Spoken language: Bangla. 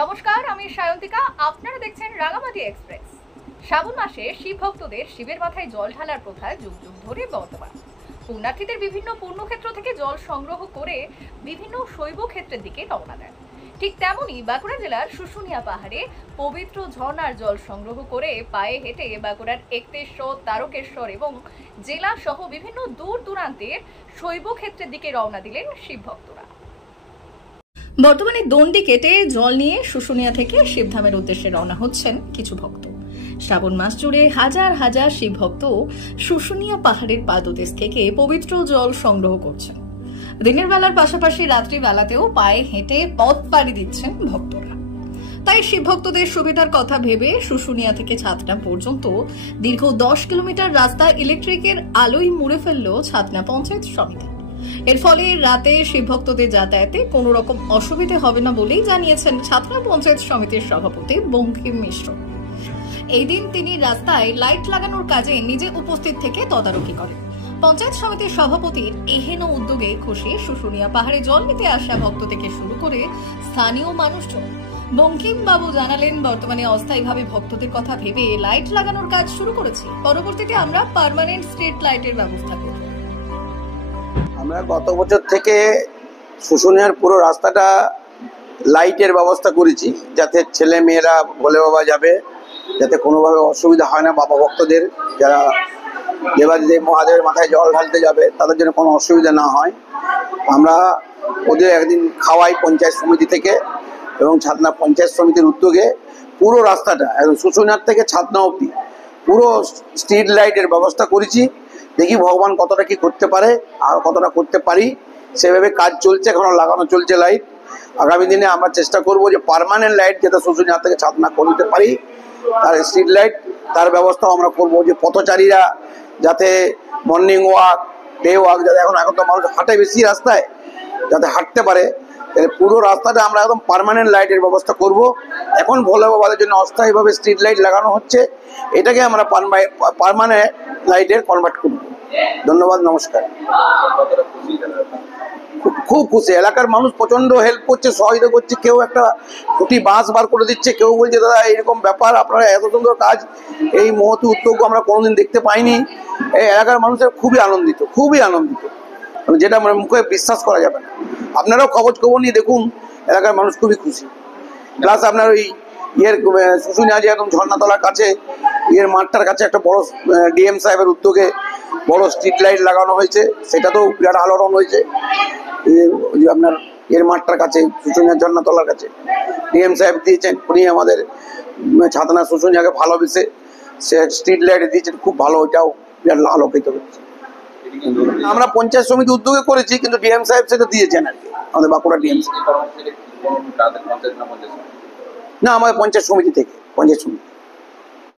নমস্কার, আমি সায়ন্তিকা। আপনারা দেখছেন রাঙামাটি এক্সপ্রেস। শ্রাবণ মাসে শিব ভক্তদের শিবের মাথায় জল ঢালার প্রথা যুগ যুগ ধরে বর্তমান। পুণ্যার্থীদের বিভিন্ন পুণ্যক্ষেত্র থেকে জল সংগ্রহ করে বিভিন্ন শৈব ক্ষেত্রের দিকে রওনা দেন। ঠিক তেমনই বাঁকুড়া জেলার শুশুনিয়া পাহাড়ে পবিত্র ঝর্ণার জল সংগ্রহ করে পায়ে হেঁটে বাঁকুড়ার একতেশ্বর, তারকেশ্বর এবং জেলা সহ বিভিন্ন দূর দূরান্তের শৈব ক্ষেত্রের দিকে রওনা দিলেন শিব ভক্তরা। বর্তমানে দণ্ডি কেটে জল নিয়ে শুশুনিয়া থেকে শিবধামের উদ্দেশ্যে রওনা হচ্ছেন কিছু ভক্ত। শ্রাবণ মাস জুড়ে হাজার হাজার শিব ভক্ত শুশুনিয়া পাহাড়ের পাদদেশ থেকে পবিত্র জল সংগ্রহ করছেন। দিনের বেলার পাশাপাশি রাত্রি বেলাতেও পায়ে হেঁটে পথ পাড়ি দিচ্ছেন ভক্তরা। তাই শিব ভক্তদের সুবিধার কথা ভেবে শুশুনিয়া থেকে ছাতনা পর্যন্ত দীর্ঘ 10 কিলোমিটার রাস্তা ইলেকট্রিকের আলোয় মুড়ে ফেলল ছাতনা পঞ্চায়েত সমিতি। এর ফলে রাতে শিব ভক্তদের যাতায়াতে কোনো রকম অসুবিধা হবে না বলেই জানিয়েছেন ছাতনা পঞ্চায়েত সমিতির সভাপতি বঙ্কিম মিশ্র। এই দিন তিনি রাস্তায় লাইট লাগানোর কাজে নিজে উপস্থিত থেকে তদারকি করেন। পঞ্চায়েত সমিতির সভাপতির এহেন উদ্যোগে খুশি শুশুনিয়া পাহাড়ে জল নিতে আসা ভক্ত থেকে শুরু করে স্থানীয় মানুষজন। বঙ্কিম বাবু জানালেন, বর্তমানে অস্থায়ীভাবে ভক্তদের কথা ভেবে লাইট লাগানোর কাজ শুরু করেছি, পরবর্তীতে আমরা পার্মানেন্ট স্ট্রিট লাইটের ব্যবস্থা করব। আমরা গত বছর থেকে শুশুনিয়ার পুরো রাস্তাটা লাইটের ব্যবস্থা করেছি, যাতে ছেলে মেয়েরা ভোলে বাবা যাবে, যাতে কোনোভাবে অসুবিধা হয় না। বাবা ভক্তদের যারা দেবাদিদেব মহাদেবের মাথায় জল ঢালতে যাবে তাদের জন্য কোনো অসুবিধা না হয়। আমরা ওদের একদিন খাওয়াই পঞ্চায়েত সমিতি থেকে, এবং ছাতনা পঞ্চায়েত সমিতির উদ্যোগে পুরো রাস্তাটা একদম শুশুনিয়ার থেকে ছাতনা অবধি পুরো স্ট্রিট লাইটের ব্যবস্থা করেছি। দেখি ভগবান কতটা কি করতে পারে আর কতটা করতে পারি, সেভাবে কাজ চলছে, এখনো লাগানো চলছে লাইট। আগামী দিনে আমরা চেষ্টা করব যে পার্মানেন্ট লাইট যাতে শুশুনিয়া থেকে ছাতনা করতে পারি, তার স্ট্রিট লাইট তার ব্যবস্থাও আমরা করব। যে পথচারীরা যাতে মর্নিং ওয়াক, ডে ওয়াক, যাতে এখন তো মানুষ হাঁটে বেশি রাস্তায়, যাতে হাঁটতে পারে, তাহলে পুরো রাস্তাটা আমরা একদম পার্মানেন্ট লাইটের ব্যবস্থা করব। এখন ভোলে বাবাদের জন্য অস্থায়ীভাবে স্ট্রিট লাইট লাগানো হচ্ছে, এটাকে আমরা পার্মানেন্ট লাইটের কনভার্ট করব। ধন্যবাদ, নমস্কার। খুব খুশি, এলাকার মানুষ প্রচন্ড হেল্প করছে, সহযোগিতা করছে। কেউ একটা খুঁটি বাঁশ বার করে দিচ্ছে, কেউ বলছে দাদা এরকম ব্যাপার, আপনারা এত সুন্দর কাজ, এই মহৎ উদ্যোগ আমরা কোনোদিন দেখতে পাইনি। এই এলাকার মানুষের খুবই আনন্দিত, যেটা মানে মুখে বিশ্বাস করা যাবে না। আপনারাও খবর নিয়ে দেখুন, এলাকার মানুষ খুবই খুশি। প্লাস আপনার ওই শুশুনিয়া যে একদম ঝর্ণাতলার কাছে মাঠটার কাছে একটা বড় ডিএম সাহেবের উদ্যোগে বড় স্ট্রিট লাইট লাগানো হয়েছে, সেটাতেও বিরাট আলোড়ন হয়েছে। আপনার মাঠটার কাছে শুশুনিয়া ঝর্ণাতলার কাছে ডিএম সাহেব দিয়েছেন, উনি আমাদের ছাতনা শুশুনিয়াকে ভালোবেসে সে স্ট্রিট লাইট দিয়েছেন, খুব ভালো, ওইটাও বিরাট আলোকিত হচ্ছে। আমরা পঞ্চায়েত সমিতি উদ্যোগে করেছি, কিন্তু ডিএম সাহেব সেটা দিয়েছেন আর কি, আমাদের বাঁকুড়া ডিএম সাহেব। না, আমাদের পঞ্চায়েত সমিতি থেকে, পঞ্চায়েত সমিতি।